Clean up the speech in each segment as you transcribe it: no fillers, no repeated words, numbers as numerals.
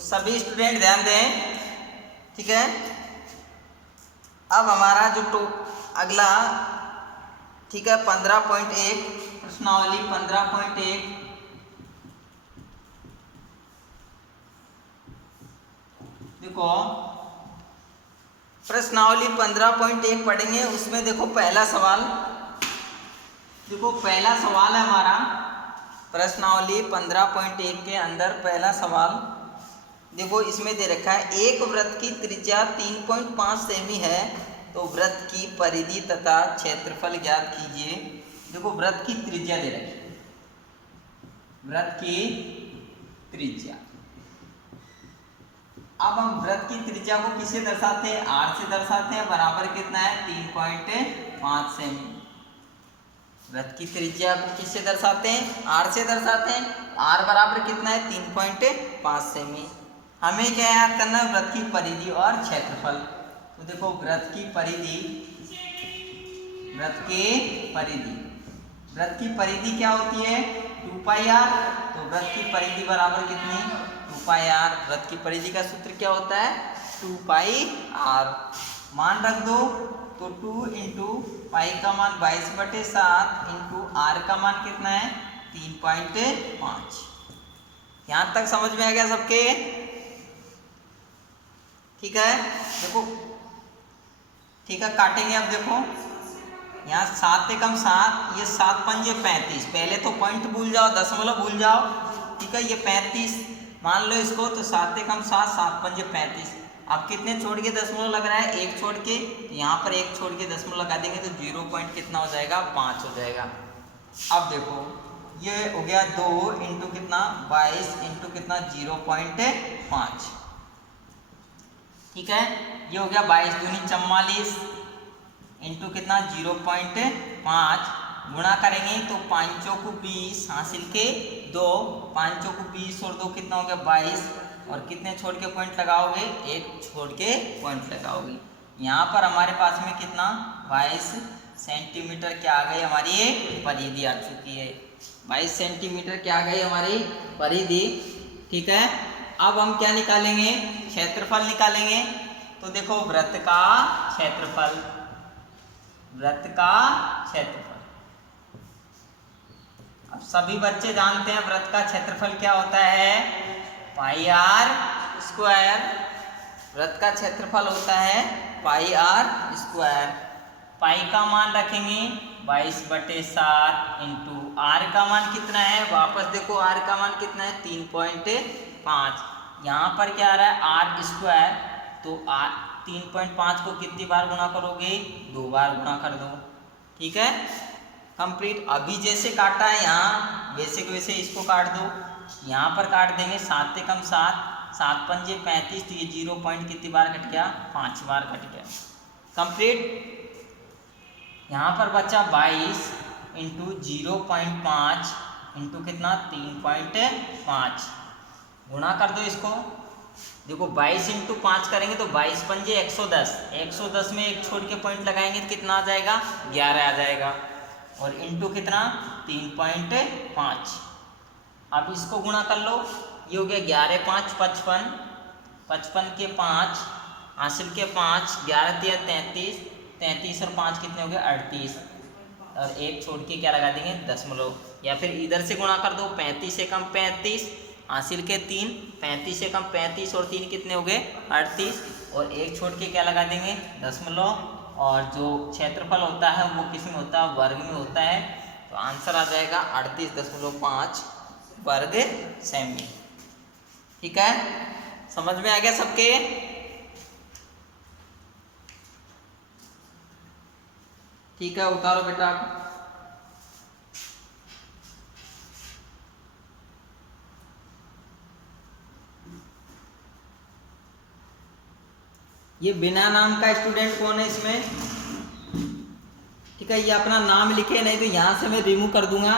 तो सभी स्टूडेंट ध्यान दें, ठीक है। अब हमारा जो अगला, ठीक है, 15.1 प्रश्नावली 15.1, देखो प्रश्नावली 15.1 पढ़ेंगे। उसमें देखो पहला सवाल, देखो पहला सवाल है हमारा प्रश्नावली 15.1 के अंदर पहला सवाल। देखो इसमें दे रखा है एक वृत्त की त्रिज्या 3.5 सेमी है, तो वृत्त की परिधि तथा क्षेत्रफल ज्ञात कीजिए। देखो वृत्त की त्रिज्या दे रखी है, वृत्त की त्रिज्या। अब हम वृत्त की त्रिज्या को किससे दर्शाते हैं? आर से दर्शाते हैं। बराबर कितना है? 3.5 सेमी। वृत्त की त्रिज्या को किससे दर्शाते हैं? आर से दर्शाते हैं। आर बराबर कितना है? 3.5 सेमी। हमें क्या याद करना है? वृत्त की परिधि और क्षेत्रफल। तो देखो वृत्त की परिधि, वृत्त की परिधि, वृत्त की परिधि क्या होती है? 2πr। तो वृत्त की परिधि बराबर कितनी? 2πr। वृत्त की परिधि का सूत्र क्या होता है? 2πr। मान रख दो, तो 2 इंटू पाई का मान 22/7 इंटू आर का मान कितना है? 3.5। यहां तक समझ में आ गया सबके? ठीक है, देखो ठीक है, काटेंगे। अब देखो यहाँ 7 एकम 7, ये 7 पंजे 35। पहले तो पॉइंट भूल जाओ, दशमलव भूल जाओ, ठीक है। ये 35 मान लो इसको, तो 7 एकम 7, 7 पंजे 35। अब कितने छोड़ के दशमलव लग रहा है? एक छोड़ के। यहाँ पर एक छोड़ के दशमलव लगा देंगे तो 0 पॉइंट कितना हो जाएगा? 5 हो जाएगा। अब देखो ये हो गया 2 इंटू कितना? 22 इंटू कितना? 0.5, ठीक है। ये हो गया 22 दूनी 44 इंटू कितना? 0.5। गुणा करेंगे तो 5 को 20 हासिल के 2, 5 को 20 और 2 कितना हो गया? 22। और कितने छोड़ के पॉइंट लगाओगे? एक छोड़ के पॉइंट लगाओगे। यहाँ पर हमारे पास में कितना? 22 सेंटीमीटर क्या आ गई? हमारी परिधि आ चुकी है। 22 सेंटीमीटर क्या आ गई? हमारी परिधि, ठीक है। अब हम क्या निकालेंगे? क्षेत्रफल निकालेंगे। तो देखो वृत्त का क्षेत्रफल, वृत्त का क्षेत्रफल। अब सभी बच्चे जानते हैं वृत्त का क्षेत्रफल क्या होता है? पाई आर स्क्वायर। वृत्त का क्षेत्रफल होता है पाई आर स्क्वायर। पाई का मान रखेंगे 22/7 इंटू आर का मान कितना है? वापस देखो आर का मान कितना है? 3.5। यहाँ पर क्या आ रहा है? Are square. तो आर 3.5 को कितनी बार गुणा करोगे? 2 बार गुणा कर दो, ठीक है। कंप्लीट। अभी जैसे काटा है यहाँ, वैसे के वैसे इसको काट दो। यहाँ पर काट देंगे 7 एकम 7, 7 पंजे 35। तो ये 0 पॉइंट कितनी बार कट गया? 5 बार कट गया। कंप्लीट। यहाँ पर बचा 22 इंटू 0.5 इंटू कितना? 3.5। गुणा कर दो इसको। देखो 22 इंटू 5 करेंगे तो 22 पंजे 110। 110 में एक छोड़ के पॉइंट लगाएंगे तो कितना आ जाएगा? 11 आ जाएगा। और इंटू कितना? 3.5। अब इसको गुणा कर लो। ये हो गया 11 5 55, 55 के 5 हासिल के 5, 11 तिया 33, 33 और 5 कितने हो गए? 38। और एक छोड़ के क्या लगा देंगे? दशमलव। या फिर इधर से गुणा कर दो। 35 से कम 35 हासिल के 3, 35 से कम 35 और 3 कितने हो गए? 38। और एक छोड़ के क्या लगा देंगे? दशमलव। और जो क्षेत्रफल होता है वो किस में होता है? वर्ग में होता है। तो आंसर आ जाएगा 38.5 वर्ग सेमी, ठीक है। समझ में आ गया सबके? ठीक है, उतारो बेटा। ये बिना नाम का स्टूडेंट कौन है इसमें? ठीक है, ये अपना नाम लिखे, नहीं तो यहां से मैं रिमूव कर दूंगा,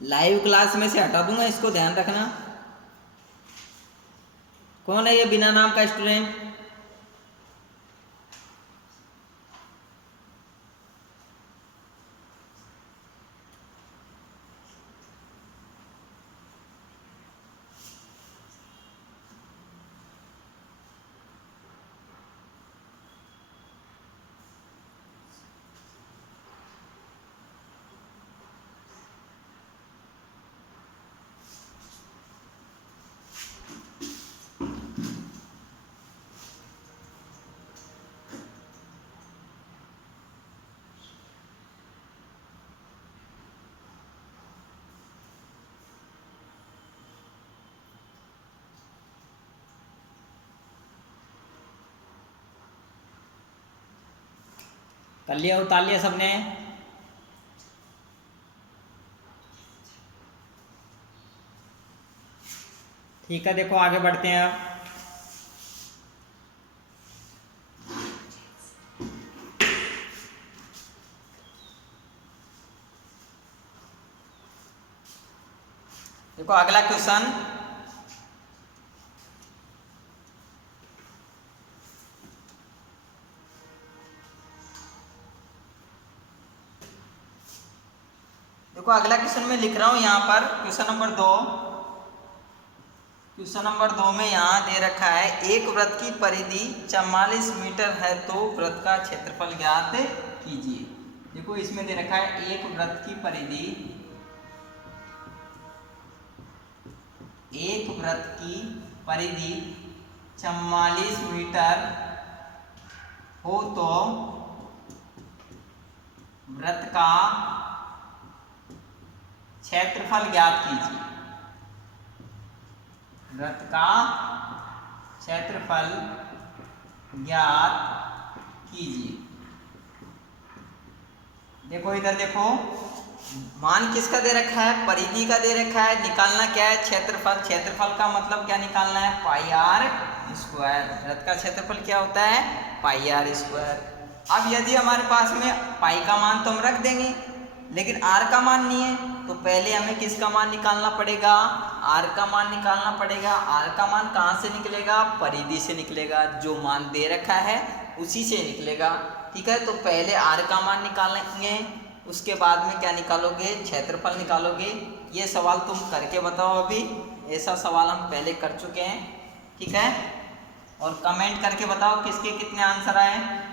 लाइव क्लास में से हटा दूंगा, इसको ध्यान रखना। कौन है ये बिना नाम का स्टूडेंट? कर लिया, उतार लिया सबने? ठीक है, देखो आगे बढ़ते हैं अब। देखो अगला क्वेश्चन, देखो अगला क्वेश्चन में लिख रहा हूं यहाँ पर क्वेश्चन नंबर 2। क्वेश्चन नंबर 2 में यहाँ दे रखा है एक वृत्त की परिधि 44 मीटर है तो वृत्त का क्षेत्रफल ज्ञात कीजिए। देखो इसमें दे रखा है एक वृत्त की परिधि, एक वृत्त की परिधि 44 मीटर हो तो वृत्त का क्षेत्रफल ज्ञात कीजिए। वृत्त का क्षेत्रफल ज्ञात कीजिए। देखो इधर देखो, मान किसका दे रखा है? परिधि का दे रखा है। निकालना क्या है? क्षेत्रफल। क्षेत्रफल का मतलब क्या निकालना है? पाई आर स्क्वायर। वृत्त का क्षेत्रफल क्या होता है? पाई आर स्क्वायर। अब यदि हमारे पास में पाई का मान तो हम रख देंगे, लेकिन आर का मान नहीं है, तो पहले हमें किसका मान निकालना पड़ेगा? आर का मान निकालना पड़ेगा। आर का मान कहाँ से निकलेगा? परिधि से निकलेगा। जो मान दे रखा है उसी से निकलेगा। ठीक है, तो पहले आर का मान निकालेंगे, उसके बाद में क्या निकालोगे? क्षेत्रफल निकालोगे। ये सवाल तुम करके बताओ। अभी ऐसा सवाल हम पहले कर चुके हैं। ठीक है, और कमेंट करके बताओ किसके कितने आंसर आए।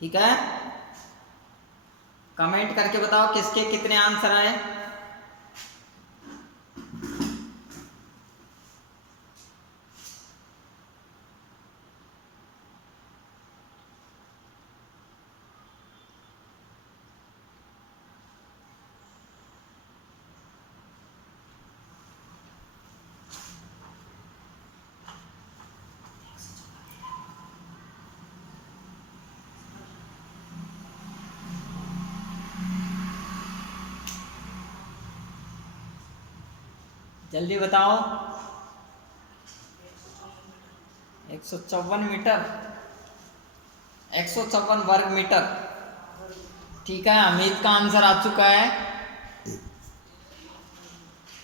ठीक है, कमेंट करके बताओ किसके कितने आंसर आए। जल्दी बताओ। 154 मीटर, 154 वर्ग मीटर। ठीक है, हमीद का आंसर आ चुका है।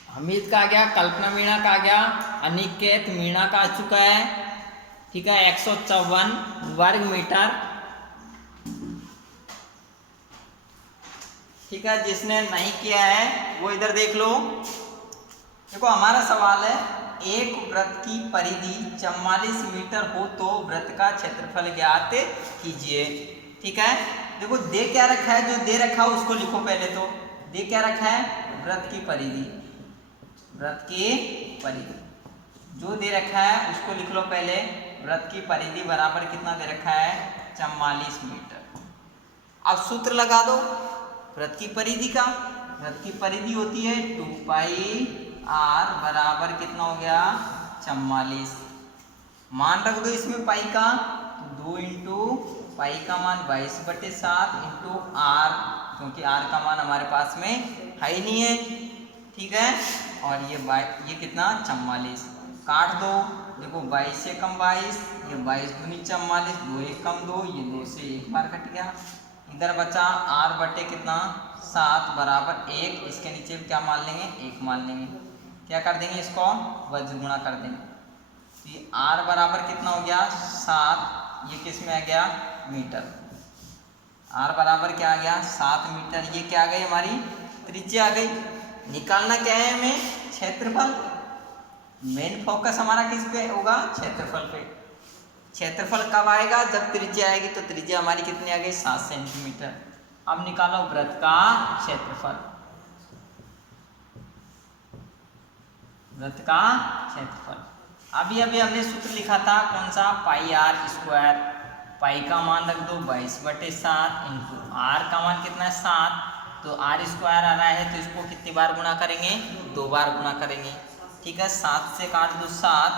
हमीद का आ गया, कल्पना मीणा का आ गया, अनिकेत मीणा का आ चुका है। ठीक है, 154 वर्ग मीटर। ठीक है, जिसने नहीं किया है वो इधर देख लो। देखो हमारा सवाल है एक वृत्त की परिधि 44 मीटर हो तो वृत्त का क्षेत्रफल ज्ञात कीजिए। ठीक है, देखो दे क्या रखा है? जो दे रखा है उसको लिखो पहले। तो दे क्या रखा है? वृत्त की परिधि। वृत्त की परिधि जो दे रखा है उसको लिख लो पहले। वृत्त की परिधि बराबर कितना दे रखा है? 44 मीटर। अब सूत्र लगा दो वृत्त की परिधि का। वृत्त की परिधि होती है 2 पाई आर बराबर कितना हो गया? 44। मान रख दो इसमें पाई का, तो 2 इंटू पाई का मान 22/7 इंटू आर, क्योंकि आर का मान हमारे पास में है ही नहीं है। ठीक है, और ये कितना? 44। काट दो। देखो 22 से कम 22, ये 22 दूनी 44, 2 1 कम 2, ये 2 से एक बार कट गया। इधर बचा आर बटे कितना? 7 बराबर 1। इसके नीचे क्या मान लेंगे? 1 मान लेंगे। क्या कर देंगे? इसको वज्र गुणा कर देंगे। तो ये आर बराबर कितना हो गया? 7। ये किस में आ गया? मीटर। आर बराबर क्या आ गया? 7 मीटर। ये क्या आ गई? हमारी त्रिज्या आ गई। निकालना क्या है हमें? क्षेत्रफल। मेन फोकस हमारा किस पे होगा? क्षेत्रफल पे। क्षेत्रफल कब आएगा? जब त्रिज्या आएगी। तो त्रिज्या हमारी कितनी आ गई? 7 सेंटीमीटर। अब निकालो वृत्त का क्षेत्रफल। वृत्त का क्षेत्रफल अभी हमने सूत्र लिखा था कौन सा? पाई आर स्क्वायर। पाई का मान रख दो 22/7 इंटू आर का मान कितना है? 7। तो आर स्क्वायर आ रहा है, तो इसको कितनी बार गुणा करेंगे? 2 बार गुणा करेंगे। ठीक है, 7 से काट दो 7,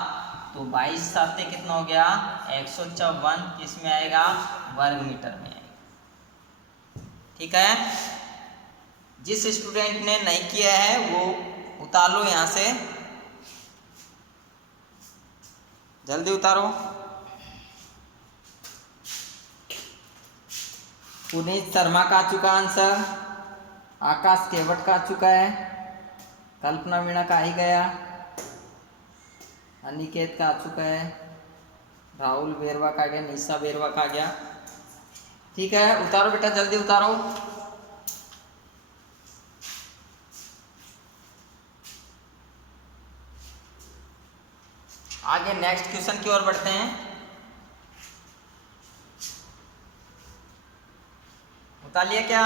तो 22 7 कितना हो गया? 154। किस में आएगा? वर्ग मीटर में आएगा। ठीक है, जिस स्टूडेंट ने नहीं किया है वो उतार लो यहाँ से, जल्दी उतारो। पुनीत शर्मा का आ चुका आंसर, आकाश केवट का आ चुका है, कल्पना मीणा का ही गया, अनिकेत का आ चुका है, राहुल बेरवा का गया, निशा बेरवा का गया। ठीक है, उतारो बेटा, जल्दी उतारो। आगे नेक्स्ट क्वेश्चन की ओर बढ़ते हैं। उतार लिया क्या?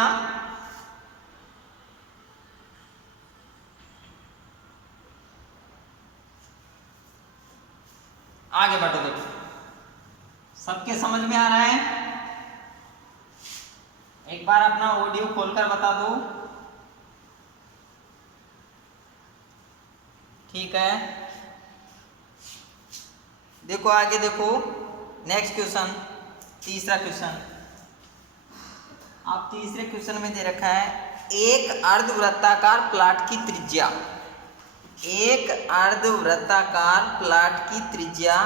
आगे बढ़ो, देखो सबके समझ में आ रहा है? एक बार अपना ऑडियो खोलकर बता दो। ठीक है, देखो आगे देखो, नेक्स्ट क्वेश्चन, तीसरा क्वेश्चन। अब तीसरे क्वेश्चन में दे रखा है एक अर्धवृत्ताकार प्लाट की त्रिज्या, एक अर्धवृत्ताकार प्लाट की त्रिज्या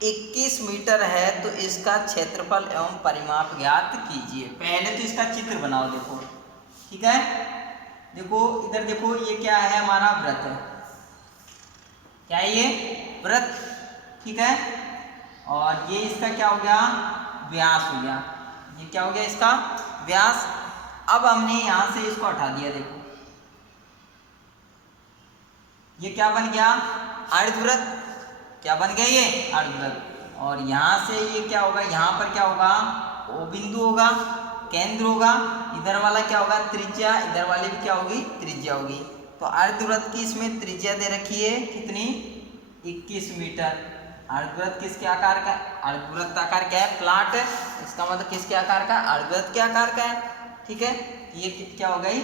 21 मीटर है, तो इसका क्षेत्रफल एवं परिमाप ज्ञात कीजिए। पहले तो इसका चित्र बनाओ, देखो। ठीक है, देखो इधर देखो, ये क्या है? हमारा वृत्त। क्या है ये? वृत्त। ठीक है, और ये इसका क्या हो गया? व्यास हो गया। ये क्या हो गया? इसका व्यास। अब हमने यहां से इसको हटा दिया, देखो ये क्या बन गया? अर्धवृत्त। क्या बन गया? ये अर्धवृत्त। और यहाँ से ये क्या होगा? यहाँ पर क्या होगा? ओ बिंदु होगा, केंद्र होगा। इधर वाला क्या होगा? त्रिज्या। इधर वाली भी क्या होगी? त्रिज्या होगी। तो अर्धवृत्त की इसमें त्रिज्या दे रखी है कितनी? 21 मीटर। अर्धवृत्त किसके आकार का? अर्धवृत्त आकार क्या है? प्लाट। इसका मतलब किसके आकार का? अर्धवृत्त के आकार का है। ठीक है, ये क्या हो गई?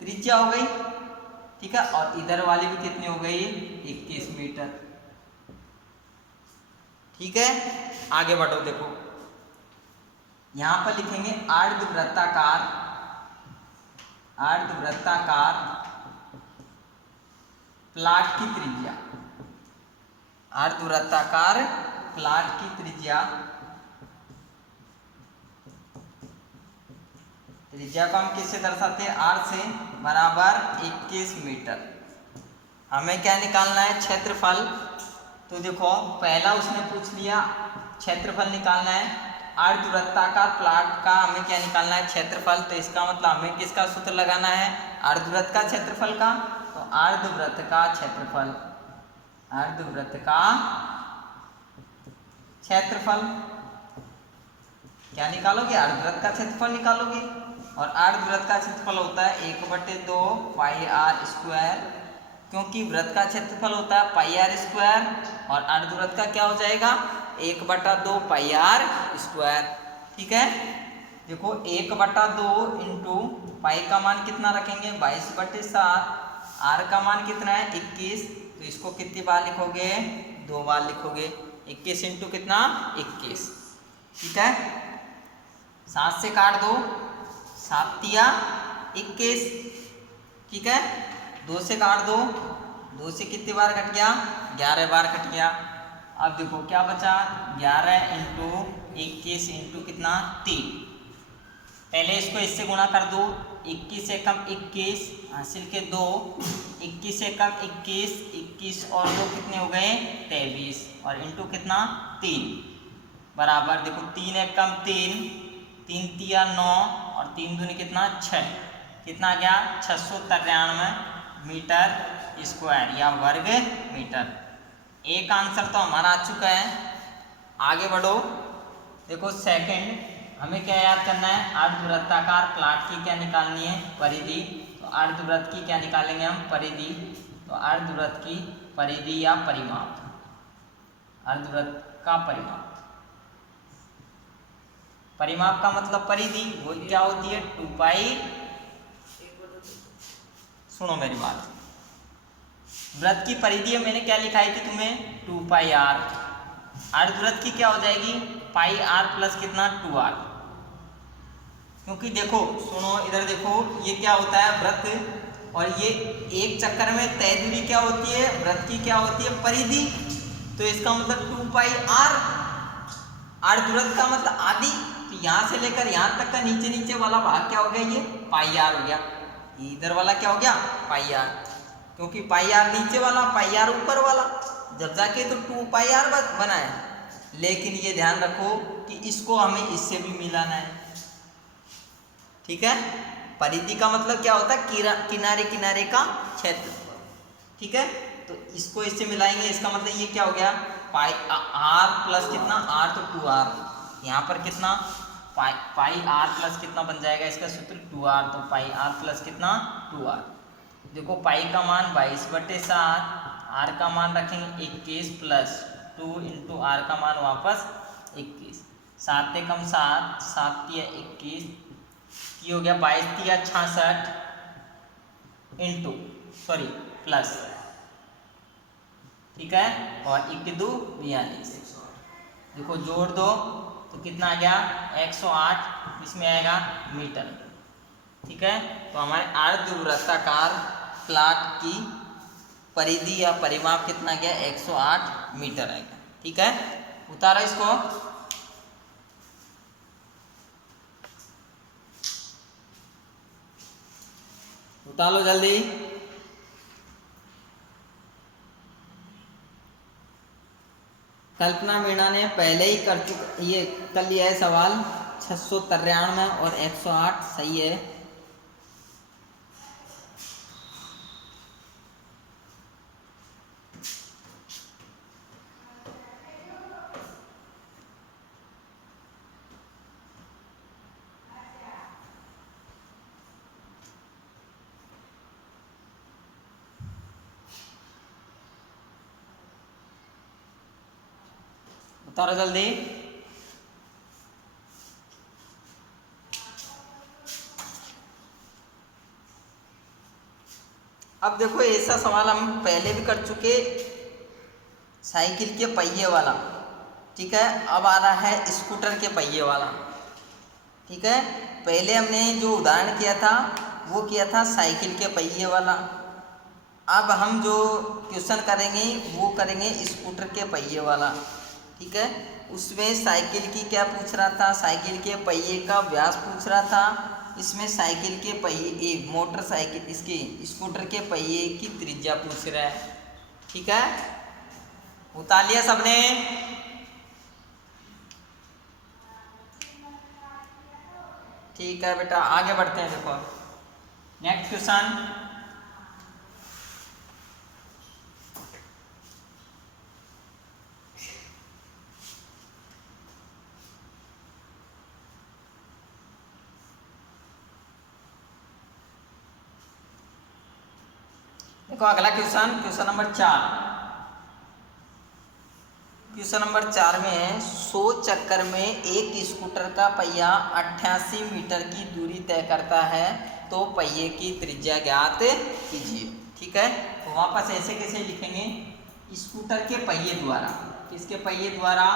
त्रिज्या हो गई। ठीक है, और इधर वाली भी कितनी हो गई? 21 मीटर। ठीक है, आगे बढ़ो, देखो यहां पर लिखेंगे अर्धवृत्ताकार, अर्धवृत्ताकार प्लाट की त्रिज्या, अर्धवृत्ताकार प्लाट की त्रिज्या, त्रिज्या को हम किससे दर्शाते हैं? आर से, बराबर 21 मीटर। हमें क्या निकालना है? क्षेत्रफल। तो देखो पहला उसने पूछ लिया क्षेत्रफल निकालना है, अर्धवृत्ताकार प्लाट का हमें क्या निकालना है? क्षेत्रफल। तो इसका मतलब हमें किसका सूत्र लगाना है? अर्धवृत्त का क्षेत्रफल का। तो अर्धवृत्त का क्षेत्रफल, अर्धवृत्त का क्षेत्रफल क्या निकालोगे? अर्धवृत्त का क्षेत्रफल निकालोगे। और अर्धवृत्त का क्षेत्रफल होता है 1/2 पाई आर स्क्वायर, क्योंकि वृत्त का क्षेत्रफल होता है पाई आर स्क्वायर, और अर्धवृत्त का क्या हो जाएगा? 1/2 पाई आर स्क्वायर। ठीक है, देखो 1/2 इंटू पाई का मान कितना रखेंगे? 22/7। आर का मान कितना है? 21। तो इसको कितनी बार लिखोगे? 2 बार लिखोगे। 21 इंटू कितना? 21। ठीक है, 7 से काट दो, 7 तिया 21। ठीक है, 2 से काट दो, 2 से कितनी बार कट गया? 11 बार कट गया। अब देखो क्या बचा? 11 इंटू 21 इंटू कितना? 3। पहले इसको इससे गुणा कर दो, 21 से कम 21 हासिल के 2, 21 से कम 21, 21 और 2 कितने हो गए? 23, और इंटू कितना? 3, बराबर देखो 3 एक कम 3, 3 तिया 9, और 3 दूनी कितना? 6। कितना आ गया? 693 मीटर स्क्वायर या वर्ग मीटर। एक आंसर तो हमारा आ चुका है। आगे बढ़ो, देखो सेकंड हमें क्या याद करना है? अर्धवृत्ताकार प्लाट की क्या निकालनी है? परिधि। तो अर्धवृत्त की क्या निकालेंगे हम? परिधि। तो अर्धवृत्त की परिधि या परिमाप, अर्धवृत्त का परिमाप। परिमाप का मतलब परिधि, वो क्या होती है 2 पाई। सुनो मेरी बात, वृत्त की परिधि मैंने क्या लिखाई थी तुम्हें 2 पाई आर। अर्धवृत्त की क्या हो जाएगी पाई आर प्लस कितना 2r। क्योंकि देखो सुनो इधर देखो, ये क्या होता है वृत्त, और ये एक चक्कर में तय दूरी क्या होती है वृत्त की क्या होती है परिधि। तो इसका मतलब 2 पाई आर, अर्धवृत्त का मतलब आधी, तो यहाँ से लेकर यहाँ तक का नीचे नीचे वाला भाग क्या हो गया ये पाई आर हो गया। इधर वाला क्या हो गया पाई आर, क्योंकि पाई आर नीचे वाला पाई आर ऊपर वाला, जब जाके तो 2 पाई आर बना है। लेकिन ये ध्यान रखो कि इसको हमें इससे भी मिलाना है, ठीक है। परिधि का मतलब क्या होता है किनारे किनारे का क्षेत्र, ठीक है। तो इसको इससे मिलाएंगे, इसका मतलब ये क्या हो गया पाई आर प्लस कितना आर, तो 2r। यहाँ पर कितना पाई आर प्लस कितना बन जाएगा इसका सूत्र 2r, तो पाई आर प्लस कितना 2r। देखो पाई का मान 22/7, आर का मान रखेंगे 21 प्लस 2 इंटू आर का मान वापस 21, 7 से कम 7, 7 तिया 21, ये हो गया 22 तिया 66 इंटू सॉरी प्लस, ठीक है, और 1 2 42। देखो जोड़ दो तो कितना आ गया 108, इसमें आएगा मीटर, ठीक है। तो हमारे अर्धवृत्ताकार प्लाट की परिधि या परिमाप कितना गया 108 मीटर आएगा, ठीक है। उतारो इसको, उतारो जल्दी। कल्पना मीणा ने पहले ही कर लिया है सवाल, 693 और 108 सही है। उतारो जल्दी। अब देखो ऐसा सवाल हम पहले भी कर चुके, साइकिल के पहिए वाला, ठीक है। अब आ रहा है स्कूटर के पहिए वाला, ठीक है। पहले हमने जो उदाहरण किया था वो किया था साइकिल के पहिए वाला। अब हम जो क्वेश्चन करेंगे वो करेंगे स्कूटर के पहिए वाला, ठीक है। उसमें साइकिल की क्या पूछ रहा था, साइकिल के पहिए का व्यास पूछ रहा था। इसमें साइकिल के पहिए मोटरसाइकिल इसके स्कूटर के पहिए की त्रिज्या पूछ रहा है, ठीक है। उतार लिया सबने, ठीक है बेटा आगे बढ़ते हैं। देखो नेक्स्ट क्वेश्चन, देखो अगला क्वेश्चन नंबर 4। क्वेश्चन नंबर 4 में है 100 चक्कर में एक स्कूटर का पहिया 88 मीटर की दूरी तय करता है, तो पहिए की त्रिज्या ज्ञात कीजिए, ठीक है। तो वापस ऐसे कैसे लिखेंगे, स्कूटर के पहिए द्वारा, किसके पहिए द्वारा,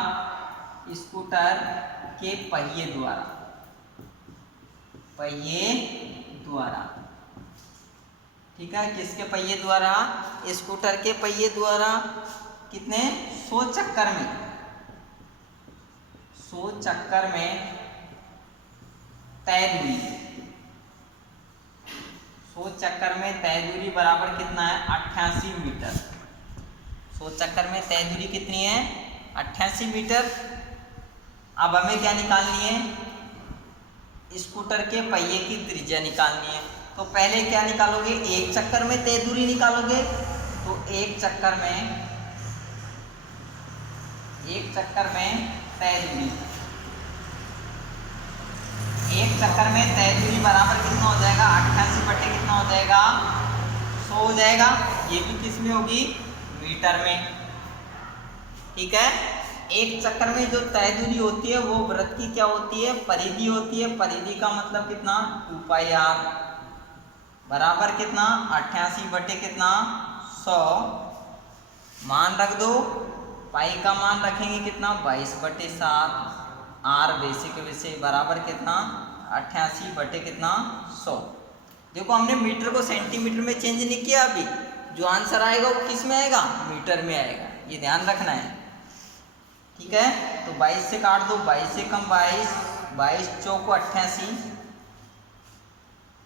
स्कूटर के पहिए द्वारा, पहिए द्वारा, ठीक है। किसके पहिए द्वारा, स्कूटर के पहिए द्वारा, कितने 100 चक्कर में, 100 चक्कर में तय दूरी, 100 चक्कर में तय दूरी बराबर कितना है 88 मीटर। 100 चक्कर में तय दूरी कितनी है 88 मीटर। अब हमें क्या निकालनी है, स्कूटर के पहिए की त्रिज्या निकालनी है। तो पहले क्या निकालोगे, एक चक्कर में तय दूरी निकालोगे, तो एक चक्कर में तय दूरी, एक चक्कर में तय दूरी बराबर कितना हो जाएगा 88 बटे कितना हो जाएगा 100 हो जाएगा। ये भी किस में होगी मीटर में, ठीक है। एक चक्कर में जो तय दूरी होती है वो वृत्त की क्या होती है, परिधि होती है। परिधि का मतलब कितना, 2πr बराबर कितना 88 बटे कितना 100। मान रख दो, पाई का मान रखेंगे कितना 22 बटे 7, आर बेसिक विषय बराबर कितना 88 बटे कितना 100। देखो हमने मीटर को सेंटीमीटर में चेंज नहीं किया अभी, जो आंसर आएगा वो किस में आएगा, मीटर में आएगा, ये ध्यान रखना है। ठीक है, तो 22 से काट दो, 22 से कम 22, 22 चौको 88,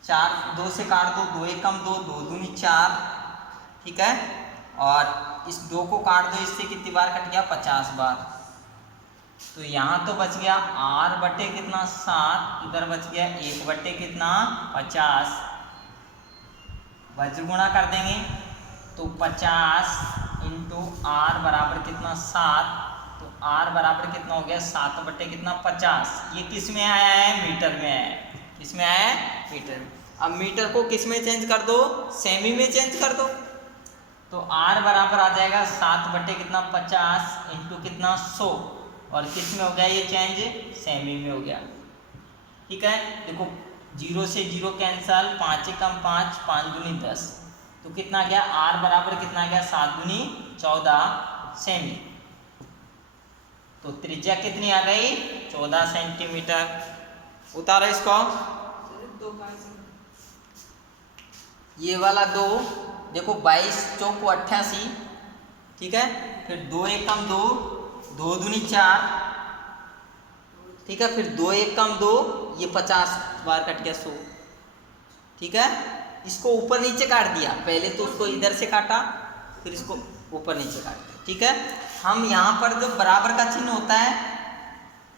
4 2 से काट दो, 2 एक कम 2, 2 दूनी 4। ठीक है, और इस 2 को काट दो, इससे कितनी बार कट गया 50 बार। तो यहाँ तो बच गया r बटे कितना 7, इधर बच गया 1 बटे कितना 50। वज्र गुणा कर देंगे तो 50 इंटू आर बराबर कितना 7, तो r बराबर कितना हो गया 7 बटे कितना 50। ये किस में आया है, मीटर में आया है। किस में आया है, मीटर में। अब मीटर को किस में चेंज कर दो, सेमी में चेंज कर दो, तो r बराबर आ जाएगा 7 बटे कितना 50 इंटू कितना 100, और किस में हो गया ये चेंज, सेमी में हो गया। ठीक है, देखो 0 से 0 कैंसल, 5 एकम 5, 5 दूनी 10, तो कितना गया r बराबर कितना गया 7 दूनी 14 सेमी। तो त्रिज्या कितनी आ गई 14 सेंटीमीटर। उतारो इसको, ये वाला 2, देखो 22 चौको 88, ठीक है, फिर 2 एकम 2, 2 दूनी 4, ठीक है, फिर 2 एकम 2, ये 50 बार कट गया 100। ठीक है, इसको ऊपर नीचे काट दिया, पहले तो उसको इधर से काटा, फिर इसको ऊपर नीचे काट दिया। ठीक है, हम यहाँ पर जो बराबर का चिन्ह होता है,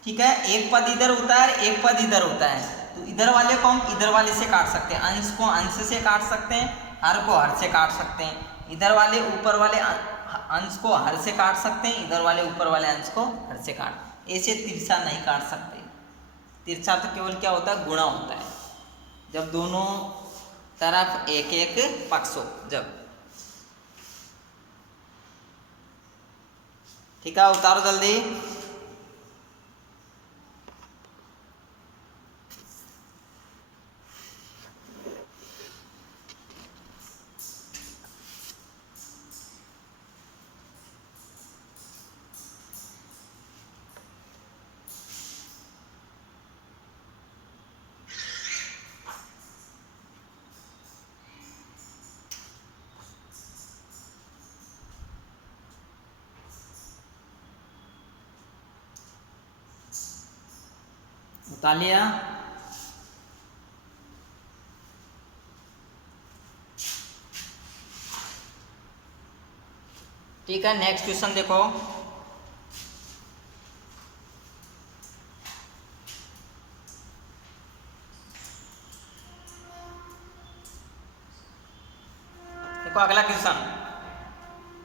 ठीक है, एक पद इधर होता है, एक पद इधर होता है, तो इधर वाले को हम इधर वाले से काट सकते हैं, अंश को अंश से काट सकते हैं, हर को हर से काट सकते हैं। इधर वाले ऊपर वाले अंश को हर से काट सकते हैं, इधर वाले ऊपर वाले अंश को हर से काट। ऐसे तिरछा नहीं काट सकते। तिरछा तो केवल क्या होता है, गुणा होता है, जब दोनों तरफ एक एक पक्ष हो जब। ठीक है, उतारो जल्दी। बता लिया। ठीक है, नेक्स्ट क्वेश्चन देखो। देखो अगला क्वेश्चन,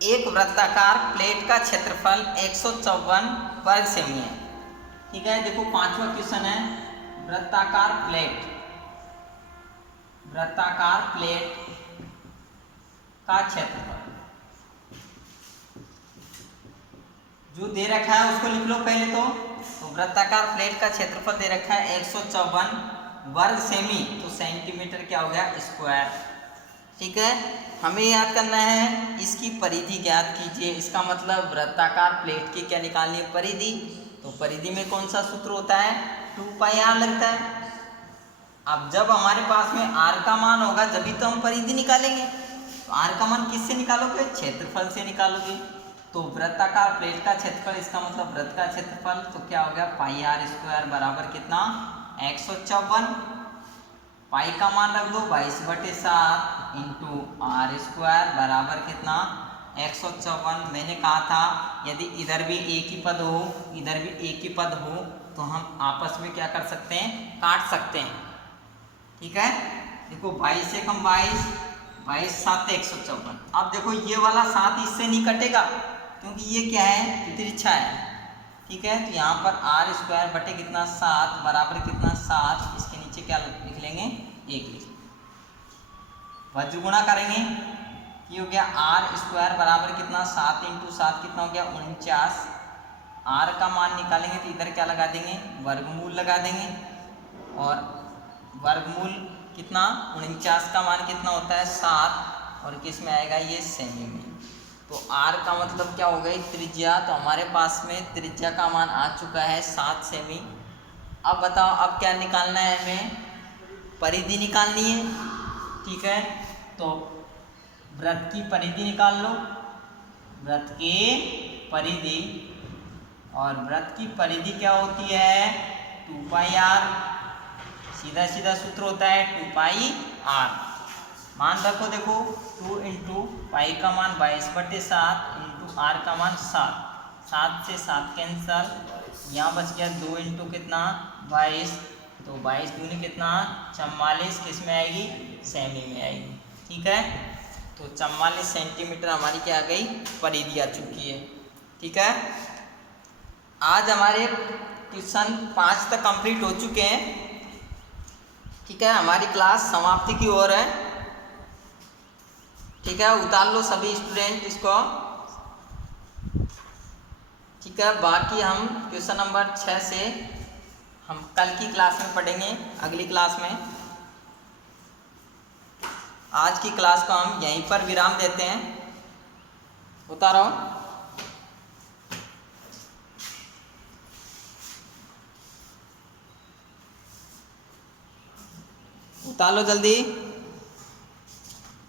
एक वृत्ताकार प्लेट का क्षेत्रफल 154 वर्ग सेमी है। ठीक है, देखो पांचवा क्वेश्चन है, वृत्ताकार प्लेट, वृत्ताकार प्लेट का क्षेत्रफल जो दे रखा है उसको लिख लो पहले तो वृत्ताकार प्लेट का क्षेत्रफल दे रखा है 154 वर्ग सेमी, तो सेंटीमीटर क्या हो गया स्क्वायर। ठीक है, हमें याद करना है, इसकी परिधि ज्ञात कीजिए। इसका मतलब वृत्ताकार प्लेट की क्या निकालनी है, परिधि। तो परिधि में कौन सा सूत्र होता है, 2πr लगता है। अब जब हमारे पास में r का मान होगा जब तो हम परिधि निकालेंगे, तो r का मान किससे निकालोगे, क्षेत्रफल से निकालोगे। तो वृत्ताकार प्लेट का क्षेत्रफल, इसका मतलब वृत्त का क्षेत्रफल, तो क्या हो गया πr² बराबर कितना 154। पाई का मान रख दो 22/7 इंटू r² बराबर कितना 154। मैंने कहा था यदि इधर भी एक ही पद हो, इधर भी एक ही पद हो, तो हम आपस में क्या कर सकते हैं, काट सकते हैं। ठीक है, देखो 22 से कम 22, 22 7 154। अब देखो ये वाला 7 इससे नहीं कटेगा क्योंकि ये क्या है, तिरछा है। ठीक है, तो यहाँ पर r² बटे कितना 7 बराबर कितना 7, इसके नीचे क्या लिख लेंगे 1 लिख। वज्र गुणा करेंगे, ये हो गया r² बराबर कितना 7 इंटू 7 कितना हो गया 49, आर का मान निकालेंगे तो इधर क्या लगा देंगे, वर्गमूल लगा देंगे। और वर्गमूल कितना, 49 का मान कितना होता है 7, और किस में आएगा ये सेमी में। तो आर का मतलब क्या हो गई त्रिज्या, तो हमारे पास में त्रिज्या का मान आ चुका है 7 सेमी। अब बताओ अब क्या निकालना है, हमें परिधि निकालनी है। ठीक है, तो वृत्त की परिधि निकाल लो, वृत्त की परिधि, और वृत्त की परिधि क्या होती है 2 पाई आर। सीधा सीधा सूत्र होता है 2 पाई आर। मान रखो, देखो 2 इंटू पाई का मान 22/7 इंटू आर का मान 7, 7 से 7 कैंसल, यहाँ बच गया 2 इंटू कितना 22, तो 22 दूनी कितना 44, किस में आएगी सेमी में आएगी। ठीक है, तो 44 सेंटीमीटर हमारी क्या आ गई परिधि आ चुकी है। ठीक है, आज हमारे ट्यूशन 5 तक कंप्लीट हो चुके हैं। ठीक है, हमारी क्लास समाप्ति की ओर है। ठीक है, उतार लो सभी स्टूडेंट इसको। ठीक है, बाकी हम क्वेश्चन नंबर 6 से हम कल की क्लास में पढ़ेंगे, अगली क्लास में। आज की क्लास को हम यहीं पर विराम देते हैं। उतारो, उतार लो जल्दी।